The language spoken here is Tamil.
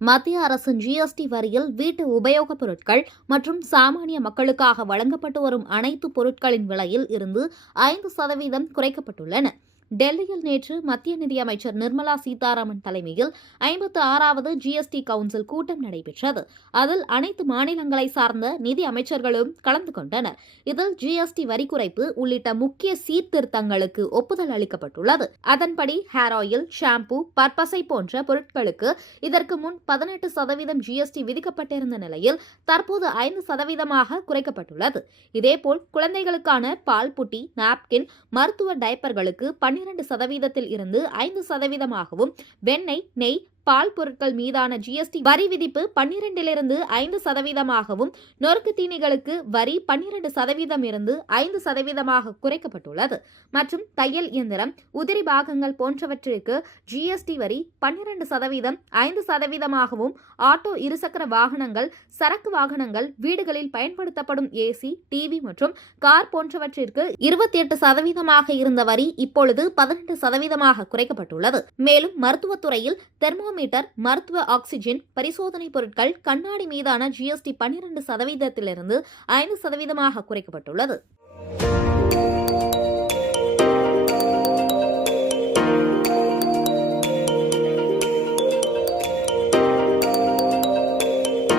மத்திய அரசின் ஜிஎஸ்டி வரியில் வீட்டு உபயோகப் பொருட்கள் மற்றும் சாமானிய மக்களுக்காக வழங்கப்பட்டு வரும் அனைத்து பொருட்களின் விலையில் இருந்து 5% குறைக்கப்பட்டுள்ளன. டெல்லியில் நேற்று மத்திய நிதியமைச்சர் நிர்மலா சீதாராமன் தலைமையில் 56வது ஜிஎஸ்டி கவுன்சில் கூட்டம் நடைபெற்றது. அதில் அனைத்து மாநிலங்களை சார்ந்த நிதி அமைச்சர்களும் கலந்து கொண்டனர். இதில் ஜிஎஸ்டி வரி குறைப்பு உள்ளிட்ட முக்கிய சீர்திருத்தங்களுக்கு ஒப்புதல் அளிக்கப்பட்டுள்ளது. அதன்படி ஹேர் ஆயில், ஷாம்பு, பற்பசை போன்ற பொருட்களுக்கு இதற்கு முன் 18% ஜிஎஸ்டி விதிக்கப்பட்டிருந்த நிலையில் தற்போது 5% குறைக்கப்பட்டுள்ளது. இதேபோல் குழந்தைகளுக்கான பால் புட்டி, நாப்கின், மருத்துவ டைப்பர்களுக்கு 12% இருந்து 5%, வெண்ணெய், நெய், பால் பொருட்கள் மீதான ஜிஎஸ்டி வரி விதிப்பு 12 5% நொறுக்கு தீனிகளுக்கு வரி 12% இருந்து 5% குறைக்கப்பட்டுள்ளது. மற்றும் தையல் இயந்திரம், உதிரி பாகங்கள் போன்றவற்றிற்கு ஜிஎஸ்டி வரி 12% 5%, ஆட்டோ, இருசக்கர வாகனங்கள், சரக்கு வாகனங்கள், வீடுகளில் பயன்படுத்தப்படும் ஏசி, டிவி மற்றும் கார் போன்றவற்றிற்கு 28% இருந்த வரி இப்பொழுது 18% குறைக்கப்பட்டுள்ளது. மேலும் மருத்துவத்துறையில் தெர்மோமீட்டர், மருத்துவ ஆக்சிஜன் பரிசோதனை பொருட்கள், கண்ணாடி மீதான ஜிஎஸ்டி 12% 5% குறைக்கப்பட்டுள்ளது.